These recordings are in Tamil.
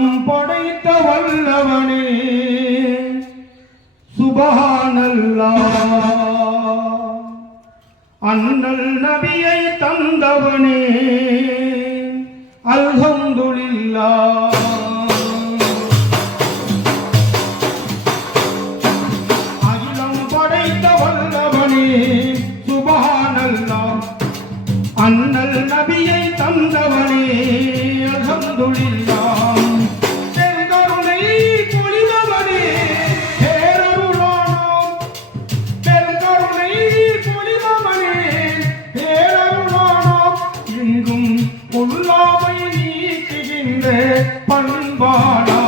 அகிலம் படைத்த வல்லவனே. சுபஹானல்லா அண்ணல் நபியை தந்தவனே. அல்ஹம்துலில்லா அகிலம் படைத்த வல்லவனே. சுபஹானல்லா அண்ணல் நபியை தந்தவனே. நீக்குகின்ற பண்பாடா?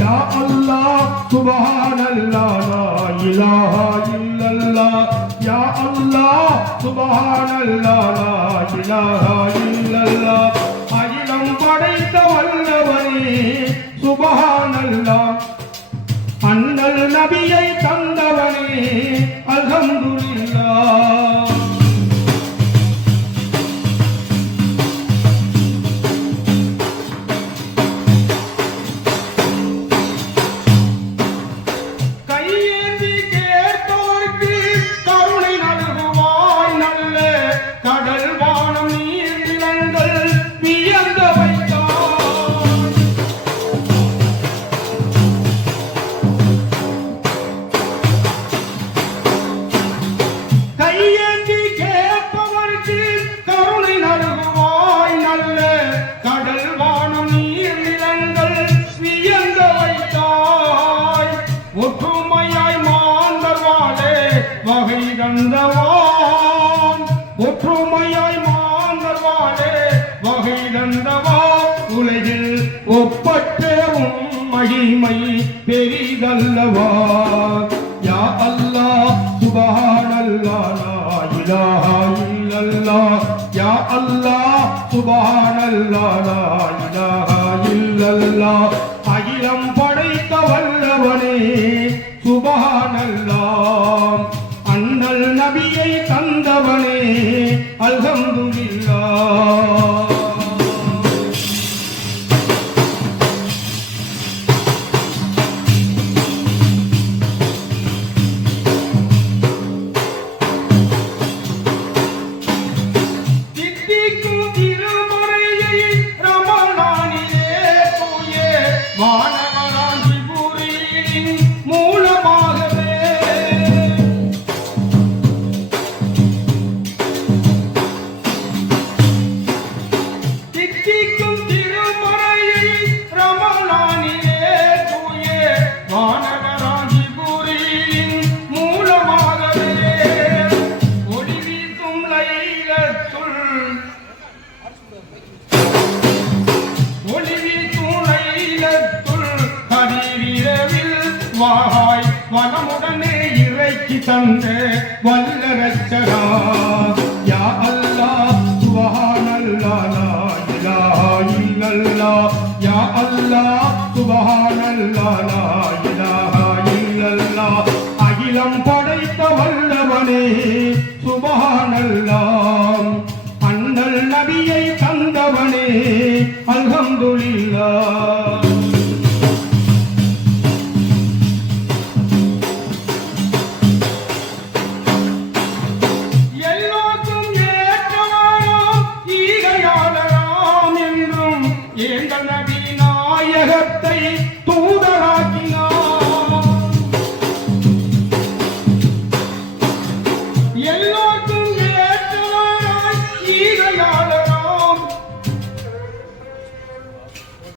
யா அல்லாஹ் சுப்ஹானல்லாஹ் லா இலாஹா இல்லல்லாஹ். யா லா இலாஹா அகிலம் படைத்த வல்லவனே சுப்ஹானல்லாஹ் தந்தவான் ஒற்றுமையாய் மாந்தர் வாழே வகை தந்தவா உலகில் ஒப்பற்றவும் மகிமை பெரிதல்லவா. யா அல்லா சுபஹானல்லாஹ் இலாஹா இல்லல்லாஹ் யா அல்லா சுபஹானல்லாஹ் லா இலாஹா இல்லல்லாஹ் அகிலம் படைத்த வல்லவனே சுபஹானல்லாஹ் அல்ஹம்துலில்லாஹ் தித்திக்கும் வாய் வனமுடனே இறைக்கி தந்த வல்லரச்சகா யா அல்லா சுப்ஹானல்லாஹ் லா இல்லல்லாஹ் யா அல்லா சுப்ஹானல்லாஹ் லா இல்லல்லாஹ் அகிலம் படைத்த வல்லவனே சுபஹானல்லாஹ் அண்ணல் நபியை தந்தவனே அல்ஹம்துலில்லாஹ். என்றும்